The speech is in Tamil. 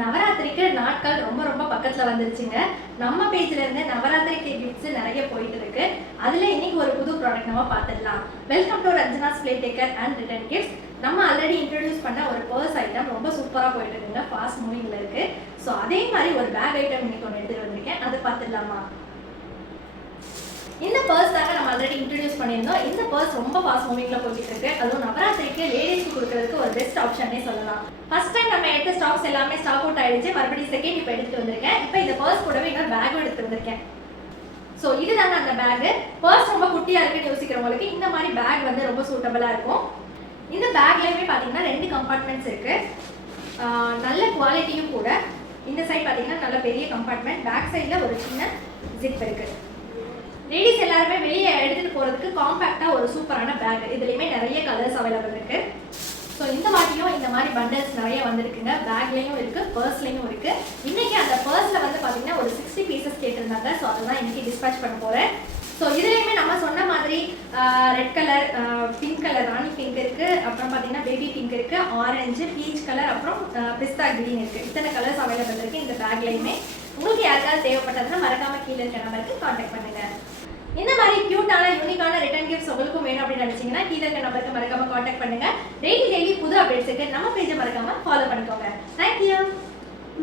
நவராத்திரிக்கு நாட்கள் ரொம்ப ரொம்ப பக்கத்துல வந்துருச்சுங்க. நம்ம பேஜ்ல இருந்து நவராத்திரிக்கு கிஃப்ட்ஸ் நிறைய போயிட்டு இருக்கு. அதுல இன்னைக்கு ஒரு புது ப்ராடக்ட் நம்ம பார்த்துடலாம். Welcome to Ranjana's play tagger and return gifts நம்ம ஆல்ரெடி இன்ட்ரடியூஸ் பண்ண ஒரு பர்ஸ் ஐட்டம் ரொம்ப சூப்பரா போயிட்டு இருக்குங்க. ஃபாஸ்ட் மூவிங்ல இருக்கு. ஸோ அதே மாதிரி ஒரு பேக் ஐட்டம் இன்னைக்கு ஒன்று எடுத்துட்டு வந்திருக்கேன். அதை பார்த்துடலாமா? இந்த பர்ஸ் தாங்க நம்ம ஆல்ரெடி இன்ட்ரடியூஸ் பண்ணியிருந்தோம். இந்த பர்ஸ் ரொம்ப ஃபாஸ்ட் மூவிங்ல போயிட்டு இருக்கு. அதுவும் நவராத்திரிக்கு லேடிஸ்க்கு கொடுக்கறதுக்கு ஒரு பெஸ்ட் ஆப்ஷனே சொல்லலாம். ஃபர்ஸ்ட் டைம் நம்ம எடுத்த ஸ்டாக்ஸ் எல்லாமே ஸ்டாக் அவுட் ஆயிடுச்சு. மறுபடியும் செகண்ட் இப்போ எடுத்துட்டு வந்திருக்கேன். இப்போ இந்த பர்ஸ் கூடவே இன்னொரு பேக் எடுத்து வந்திருக்கேன். ஸோ இதுதாங்க அந்த பேகு பர்ஸ் ரொம்ப குட்டியா இருக்குன்னு யோசிக்கிறவங்களுக்கு இந்த மாதிரி பேக் வந்து ரொம்ப சூட்டபிளா இருக்கும். இந்த பேக்லயுமே பார்த்தீங்கன்னா ரெண்டு கம்பார்ட்மெண்ட்ஸ் இருக்கு. நல்ல குவாலிட்டியும் கூட. இந்த சைடு பார்த்தீங்கன்னா நல்ல பெரிய கம்பார்ட்மெண்ட் பேக் சைடில் ஒரு சின்ன ஜிப் இருக்கு. லேடிஸ் எல்லாருமே வெளியே எடுத்துட்டு போறதுக்கு காம்பேக்டா ஒரு சூப்பரான பேக் இதுலயுமே நிறைய கலர்ஸ் அவைலபிள் இருக்கு ஸோ இந்த வாட்டியும் இந்த மாதிரி பண்டல்ஸ் நிறைய வந்திருக்குங்க. பேக்லேயும் இருக்கு பர்ஸ்லையும் இருக்கு. இன்னைக்கு அந்த பர்ஸ்ல வந்து பாத்தீங்கன்னா ஒரு சிக்ஸ்டி பீசஸ் கேட்டிருந்தாங்க. ஸோ அதுதான் இன்னைக்கு டிஸ்பேச் பண்ண போறேன். ஸோ இதுலையுமே நம்ம சொன்ன மாதிரி ரெட் கலர் பிங்க் கலர் ராணி பிங்க் இருக்கு. அப்புறம் பார்த்தீங்கன்னா பேபி பிங்க் இருக்கு ஆரஞ்சு பீச் கலர் அப்புறம் பிஸ்தா கிரீன் இருக்கு. இத்தனை கலர்ஸ் அவைலபிள் இருக்கு இந்த பேக்லையுமே உங்களுக்கு யாருக்காவது தேவைப்பட்டதுன்னா மறக்காம கீழே இருக்க நம்பருக்கு காண்டாக்ட் பண்ணுங்க. இந்த மாதிரி கியூட்டான யூனிக்கான ரிட்டர்ன் கிஃப்ட்ஸ் உங்களுக்கும் வேணும் அப்படின்னு நினைச்சீங்கன்னா கீழே இருக்க நம்பருக்கு மறக்காம காண்டாக்ட் பண்ணுங்க. டெய்லி டெய்லி அப்டேட்ஸுக்கு நம்ம பேஜை மறக்காம ஃபாலோ பண்ணிக்கோங்க. தேங்க்யூ